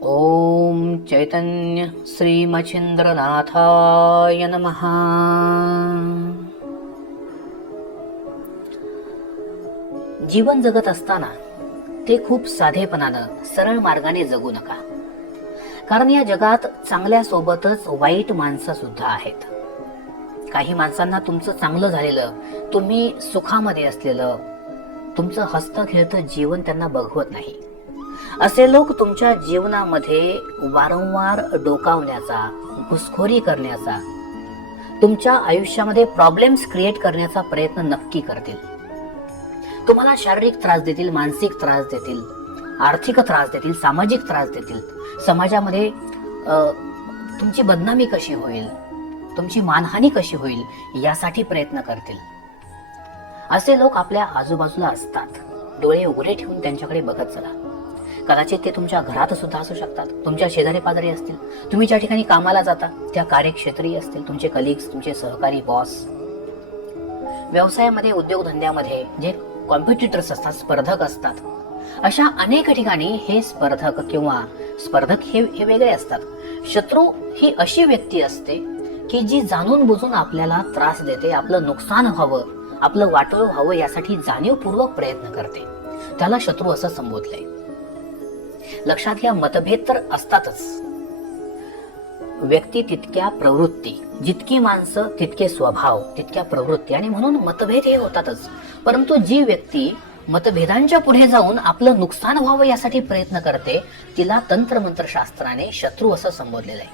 ओम चैतन्य श्रीमच्छिंद्रनाथाय नमः। जीवन जगत असताना ते खूप साधेपणानं सरळ मार्गाने जगू नका, कारण या जगात चांगल्या सोबतच वाईट माणसं सुद्धा आहेत. काही माणसांना तुमचं चांगलं झालेलं, तुम्ही सुखामध्ये असलेलं, तुमचं हसतं खेळतं जीवन त्यांना बघवत नाही. असे लोक तुमच्या जीवनामध्ये वारंवार डोकावण्याचा, घुसखोरी करण्याचा, तुमच्या आयुष्यामध्ये प्रॉब्लेम्स क्रिएट करण्याचा प्रयत्न नक्की करतील. तुम्हाला शारीरिक त्रास देतील, मानसिक त्रास देतील, आर्थिक त्रास देतील, सामाजिक त्रास देतील. समाजामध्ये तुमची बदनामी कशी होईल, तुमची मानहानी कशी होईल यासाठी प्रयत्न करतील. असे लोक आपल्या आजूबाजूला असतात. डोळे उघडे ठेवून त्यांच्याकडे बघत चला. कदाचित ते तुमच्या घरात सुद्धा असू शकतात, तुमच्या शेजारी पाजारी असतील, तुम्ही ज्या ठिकाणी कामाला जाता त्या कार्यक्षेत्री असतील, तुमचे कलिग्स, तुमचे सहकारी, बॉस. व्यवसायामध्ये, उद्योगधंद्यामध्ये जे कॉम्पिटिटर्स असतात, स्पर्धक असतात, अशा अनेक ठिकाणी हे स्पर्धक किंवा स्पर्धक हे वेगळे असतात. शत्रू ही अशी व्यक्ती असते की जी जाणून बुजून आपल्याला त्रास देते, आपलं नुकसान व्हावं, आपलं वाटोळं व्हावं यासाठी जाणीवपूर्वक प्रयत्न करते. त्याला शत्रू असं संबोधलंय. लक्षात घ्या, मतभेद तर असतातच. व्यक्ती तितक्या प्रवृत्ती, जितकी माणसं तितके स्वभाव, तितक्या प्रवृत्ती, आणि म्हणून मतभेद हे होतातच. परंतु जी व्यक्ती मतभेदांच्या पुढे जाऊन आपलं नुकसान व्हावं यासाठी प्रयत्न करते, तिला तंत्रमंत्र शास्त्राने शत्रू असं संबोधलेलं आहे.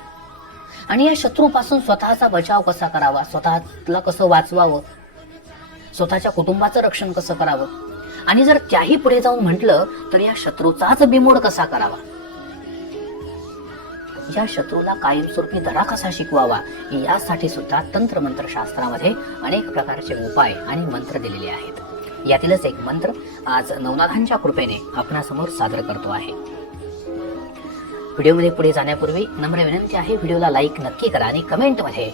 आणि या शत्रूपासून स्वतःचा बचाव कसा करावा, स्वतःला कसं वाचवावं, स्वतःच्या कुटुंबाचं रक्षण कसं करावं, आणि जर त्याही पुढे जाऊन म्हटलं तर या शत्रूचाच बिमोड कसा करावा, या शत्रूला कायमस्वरूपी धडा कसा शिकवावा, यासाठी सुद्धा तंत्रमंत्र शास्त्रामध्ये अनेक प्रकारचे उपाय आणि मंत्र दिलेले आहेत. यातीलच एक मंत्र आज नवनाथांच्या कृपेने आपणासमोर सादर करतो आहे. व्हिडिओमध्ये पुढे जाण्यापूर्वी नम्र विनंती आहे, व्हिडिओला लाईक नक्की करा आणि कमेंटमध्ये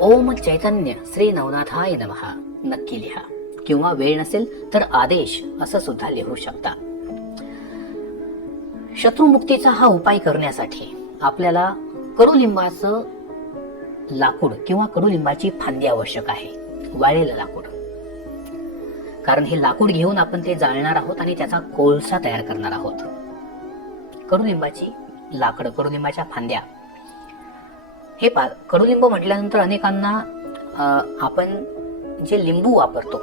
ओम चैतन्य श्री नवनाथाय नमः नक्की लिहा, किंवा वेळ नसेल तर आदेश असं सुद्धा लिहू शकता. शत्रुमुक्तीचा हा उपाय करण्यासाठी आपल्याला कडुलिंबाचं लाकूड किंवा कडुलिंबाची फांदी आवश्यक आहे, वाळलेलं लाकूड. कारण हे लाकूड घेऊन आपण ते जाळणार आहोत आणि त्याचा कोळसा तयार करणार आहोत. कडुलिंबाची लाकडं, कडुलिंबाच्या फांद्या. हे कडुलिंब म्हटल्यानंतर अनेकांना आपण जे लिंबू वापरतो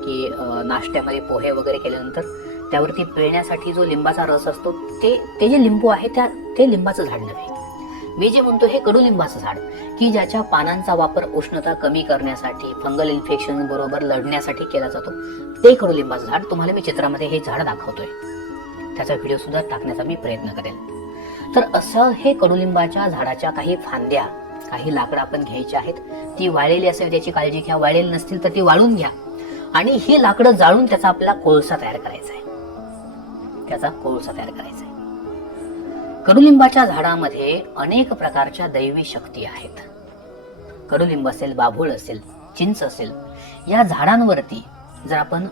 की नाश्त्यामध्ये पोहे वगैरे केल्यानंतर त्यावरती पिळण्यासाठी जो लिंबाचा रस असतो, ते जे लिंबू आहे ते लिंबाचं झाड नव्हे. मी जे म्हणतो हे कडुलिंबाचं झाड, की ज्याच्या पानांचा वापर उष्णता कमी करण्यासाठी, फंगल इन्फेक्शन बरोबर लढण्यासाठी केला जातो, ते कडुलिंबाचं झाड. तुम्हाला मी चित्रामध्ये हे झाड दाखवतोय, त्याचा व्हिडिओ सुद्धा टाकण्याचा मी प्रयत्न करेल. तर असं हे कडुलिंबाच्या झाडाच्या काही फांद्या, काही लाकडं आपण घ्यायची आहेत. ती वाळलेली असेल त्याची काळजी घ्या, वाळलेली नसतील तर ती वाळून घ्या, आणि ही लाकडं जाळून त्याचा आपल्याला कोळसा तयार करायचा आहे. त्याचा कोळसा तयार करायचा आहे. कडुलिंबाच्या झाडामध्ये अनेक प्रकारच्या दैवी शक्ती आहेत. कडुलिंब असेल, बाभूळ असेल, चिंच असेल, या झाडांवरती जर आपण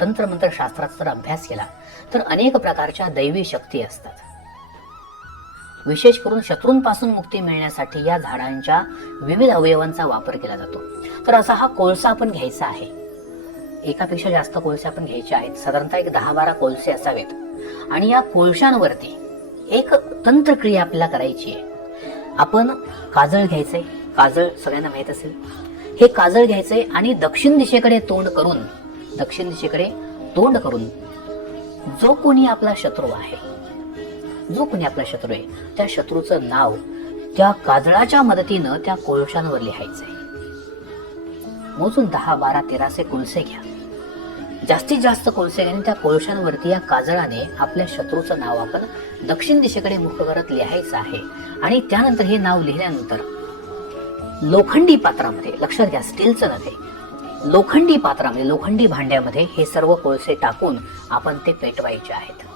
तंत्रमंत्र शास्त्राचा जर अभ्यास केला तर अनेक प्रकारच्या दैवी शक्ती असतात. विशेष करून शत्रूंपासून मुक्ती मिळण्यासाठी या झाडांच्या विविध अवयवांचा वापर केला जातो. तर असा हा कोळसा आपण घ्यायचा आहे. एकापेक्षा जास्त कोळसे आपण घ्यायचे आहेत, साधारणतः एक 10-12 कोळसे असावेत. आणि या कोळशांवरती एक तंत्रक्रिया आपल्याला करायची आहे. आपण काजळ घ्यायचंय, काजळ सगळ्यांना माहित असेल. हे काजळ घ्यायचंय आणि दक्षिण दिशेकडे तोंड करून जो कोणी आपला शत्रू आहे, त्या शत्रूचं नाव त्या काजळाच्या मदतीनं त्या कोळशांवर लिहायचंय. मोजून 10-12-13 कोळसे घ्या. जास्तीत जास्त कोळसे घ्या. त्या कोळशांवरती या काजळाने आपल्या शत्रूचं नाव आपण दक्षिण दिशेकडे मुख करत लिहायचं आहे. आणि त्यानंतर हे नाव लिहिल्यानंतर लोखंडी पात्रामध्ये, लक्षात घ्या स्टीलचं नव्हे, लोखंडी पात्रामध्ये, लोखंडी भांड्यामध्ये हे सर्व कोळसे टाकून आपण ते पेटवायचे आहेत.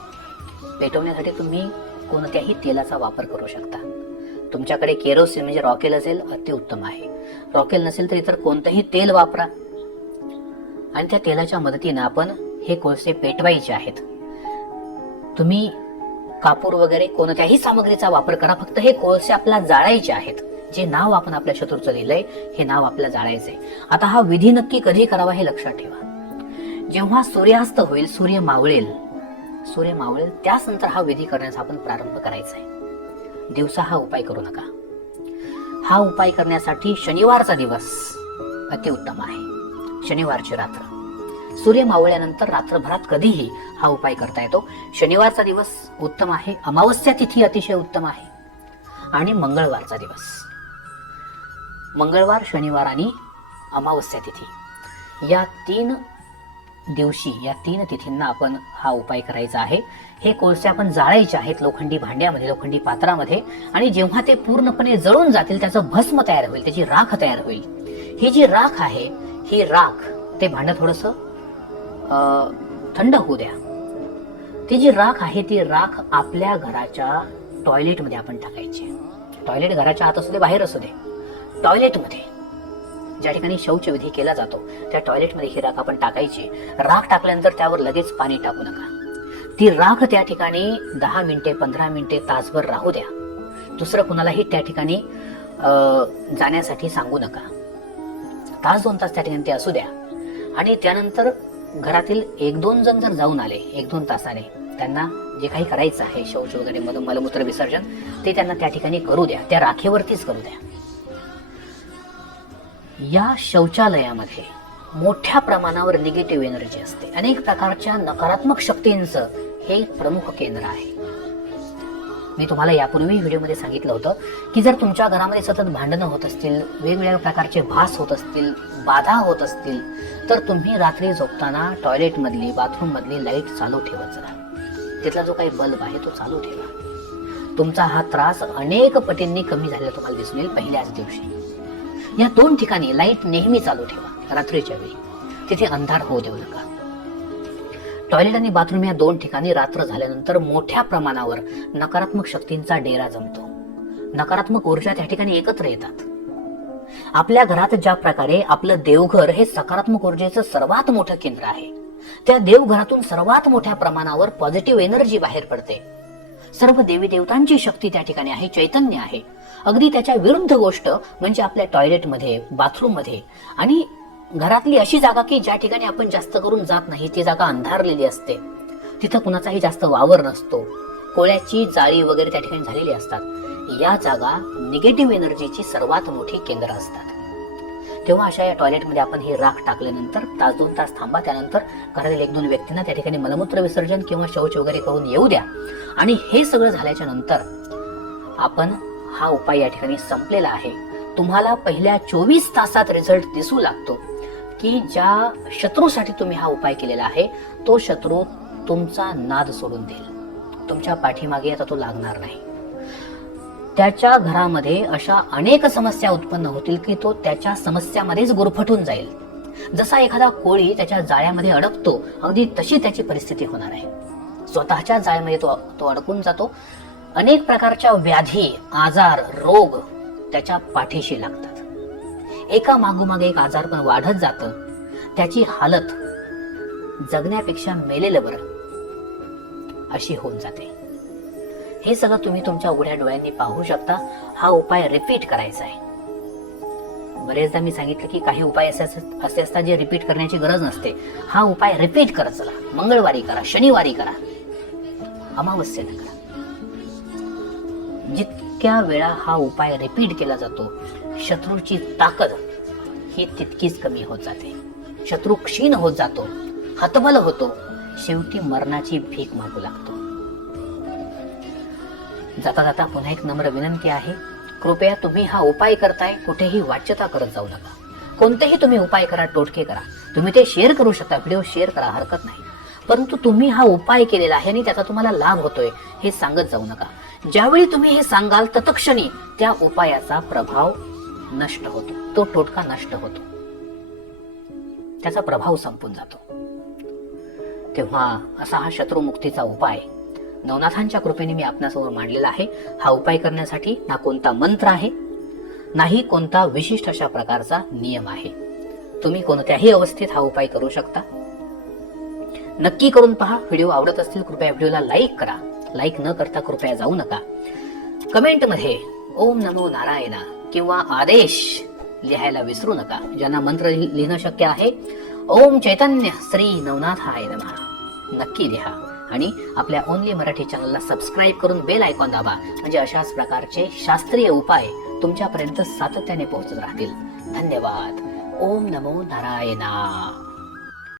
पेटवण्यासाठी तुम्ही कोणत्याही तेलाचा वापर करू शकता. तुमच्याकडे केरोसिन म्हणजे रॉकेल असेल अतिउत्तम आहे. रॉकेल नसेल तर इतर कोणतंही तेल वापरा, आणि त्या तेलाच्या मदतीने आपण हे कोळसे पेटवायचे आहेत. तुम्ही कापूर वगैरे कोणत्याही सामग्रीचा वापर करा, फक्त हे कोळसे आपल्याला जाळायचे आहेत. जे नाव आपण आपल्या शत्रूचं लिहिलंय हे नाव आपल्याला जाळायचंय. आता हा विधी नक्की कधी करावा हे लक्षात ठेवा. जेव्हा सूर्यास्त होईल, सूर्य मावळेल त्याच नंतर हा विधी करण्याचा आपण प्रारंभ करायचा आहे. दिवसा हा उपाय करू नका. हा उपाय करण्यासाठी शनिवारचा दिवस अतिउत्तम आहे. शनिवारची रात्र, सूर्य मावळल्यानंतर रात्रभरात कधीही हा उपाय करता येतो. शनिवारचा दिवस उत्तम आहे. अमावस्या तिथी अतिशय उत्तम आहे. आणि मंगळवारचा दिवस, मंगळवार, शनिवार आणि अमावस्या तिथी या 3 दिवशी, या 3 तिथींना आपण हा उपाय करायचा आहे. हे कोळसे आपण जाळायचे आहेत लोखंडी भांड्यामध्ये, लोखंडी पात्रामध्ये. आणि जेव्हा ते पूर्णपणे जळून जातील, त्याचं भस्म तयार होईल, त्याची राख तयार होईल. ही जी राख आहे, ही राख, ते भांडं थोडंसं थंड होऊ द्या. ती जी राख आहे ती राख आपल्या घराच्या टॉयलेटमध्ये आपण टाकायची. टॉयलेट घराच्या आत असू दे, बाहेर असू दे, टॉयलेटमध्ये ज्या ठिकाणी शौचविधी केला जातो त्या टॉयलेटमध्ये ही राख आपण टाकायची. राख टाकल्यानंतर त्यावर लगेच पाणी टाकू नका. ती राख त्या ठिकाणी 10 मिनिटे, 15 मिनिटे, तासभर राहू द्या. दुसरं कुणालाही त्या ठिकाणी जाण्यासाठी सांगू नका. 1-2 तास त्या ठिकाणी ते असू द्या. आणि त्यानंतर घरातील 1-2 जण जर जाऊन आले 1-2 तासाने, त्यांना जे काही करायचं आहे, शौच वगैरे मलमूत्र विसर्जन, ते त्यांना त्या ठिकाणी करू द्या. त्या राखेवरतीच करू द्या. या शौचालयामध्ये मोठ्या प्रमाणावर निगेटिव्ह एनर्जी असते. अनेक प्रकारच्या नकारात्मक शक्तींचं हे प्रमुख केंद्र आहे. मी तुम्हाला यापूर्वी व्हिडिओमध्ये सांगितलं होतं की जर तुमच्या घरामध्ये सतत भांडणं होत असतील, वेगवेगळ्या प्रकारचे भास होत असतील, बाधा होत असतील, तर तुम्ही रात्री झोपताना टॉयलेट मधली, बाथरूम मधली लाईट चालू ठेवत जा. तिथला जो काही बल्ब आहे तो चालू ठेवा. तुमचा हा त्रास अनेक पटींनी कमी झालेला तुम्हाला दिसून येईल पहिल्याच दिवशी. या 2 ठिकाणी लाईट नेहमी चालू ठेवा रात्रीच्या वेळी. तिथे अंधार होऊ देऊ नका. टॉयलेट आणि बाथरूम या 2 ठिकाणी रात्र झाल्यानंतर मोठ्या प्रमाणावर नकारात्मक शक्तींचा डेरा जमतो. नकारात्मक ऊर्जा त्या ठिकाणी एकत्र येतात. आपल्या घरात ज्या प्रकारे आपलं देवघर हे सकारात्मक ऊर्जेचं सर्वात मोठं केंद्र आहे, त्या देवघरातून सर्वात मोठ्या प्रमाणावर पॉझिटिव्ह एनर्जी बाहेर पडते. सर्व देवी देवतांची शक्ती त्या ठिकाणी आहे, चैतन्य आहे. अगदी त्याच्या विरुद्ध गोष्ट म्हणजे आपल्या टॉयलेटमध्ये, बाथरूममध्ये आणि घरातली अशी जागा की ज्या ठिकाणी आपण जास्त करून जात नाही, ती जागा अंधारलेली असते. तिथं कुणाचाही जास्त वावर नसतो. कोळ्याची जाळी वगैरे त्या ठिकाणी झालेली असतात. या जागा निगेटिव्ह एनर्जीची सर्वात मोठी केंद्र असतात. तेव्हा अशा या टॉयलेटमध्ये आपण ही राख टाकल्यानंतर 1-2 तास थांबा. त्यानंतर घरातील 1-2 व्यक्तींना त्या ठिकाणी मलमूत्र विसर्जन किंवा शौच वगैरे करून येऊ द्या. आणि हे सगळं झाल्याच्या नंतर आपण हा उपाय या ठिकाणी संपलेला आहे. तुम्हाला पहिल्या 24 तासात रिझल्ट दिसू लागतो की ज्या शत्रूसाठी तुम्ही हा उपाय केलेला आहे तो शत्रू तुमचा नाद सोडून देईल. तुमच्या पाठीमागे आता तो लागणार नाही. त्याच्या घरामध्ये अशा अनेक समस्या उत्पन्न होतील की तो त्याच्या समस्यामध्येच गुरफटून जाईल. जसा एखादा कोळी त्याच्या जाळ्यामध्ये अडकतो, अगदी तशी त्याची परिस्थिती होणार आहे. स्वतःच्या जाळ्यामध्ये तो अडकून जातो. अनेक प्रकारच्या व्याधी, आजार, रोग त्याच्या पाठीशी लागतात. एका मागोमागे एक आजार पण वाढत जातं. त्याची हालत जगण्यापेक्षा मेलेलं बरं अशी होऊन जाते. हे सगळं तुम्ही तुमच्या उघड्या डोळ्यांनी पाहू शकता. हा उपाय रिपीट करायचा आहे. बरेचदा मी सांगितलं की काही उपाय असे असतात जे रिपीट करण्याची गरज नसते. हा उपाय रिपीट करत चला. मंगळवारी करा, शनिवारी करा, अमावस्येला करा. जितक्या वेळा हा उपाय रिपीट केला जातो, शत्रूची ताकद ही तितकीच कमी होत जाते. शत्रू क्षीण होत जातो, हतबल होतो, शेवटी मरणाची भीक मागू लागतो. जाता जाता पुन्हा एक नम्र विनंती आहे, कृपया तुम्ही हा उपाय करताय कुठेही वाच्यता करत जाऊ नका. कोणतेही तुम्ही उपाय करा, टोटके करा, तुम्ही ते शेअर करू शकता, व्हिडिओ शेअर करा, हरकत नाही. परंतु तुम्ही हा उपाय केलेला आहे आणि त्याचा तुम्हाला लाभ होतोय हे सांगत जाऊ नका. ज्यावेळी तुम्ही हे सांगाल तत्क्षणी त्या उपायाचा प्रभाव नष्ट होतो, तो टोटका नष्ट होतो, त्याचा प्रभाव संपून जातो. तेव्हा असा हा शत्रुमुक्तीचा उपाय नवनाथांच्या कृपेने मी आपल्यासमोर मांडलेला आहे. हा उपाय करण्यासाठी ना कोणता मंत्र आहे, नाही कोणता विशिष्ट अशा प्रकारचा नियम आहे. तुम्ही कोणत्याही अवस्थेत हा उपाय करू शकता. नक्की करून पहा. व्हिडिओ आवडत असतील कृपया व्हिडिओला लाईक करा. लाईक न करता कृपया जाऊ नका. कमेंटमध्ये ओम नमो नारायणा किंवा आदेश लिहायला विसरू नका. ज्यांना मंत्र लिहिणं शक्य आहे, ओम चैतन्य श्री नवनाथाय नमः नक्की लिहा. आणि आपल्या ओनली मराठी चॅनलला सबस्क्राईब करून बेल आयकॉन दाबा, म्हणजे अशाच प्रकारचे शास्त्रीय उपाय तुमच्यापर्यंत सातत्याने पोहोचत राहतील. धन्यवाद. ओम नमो नारायणा.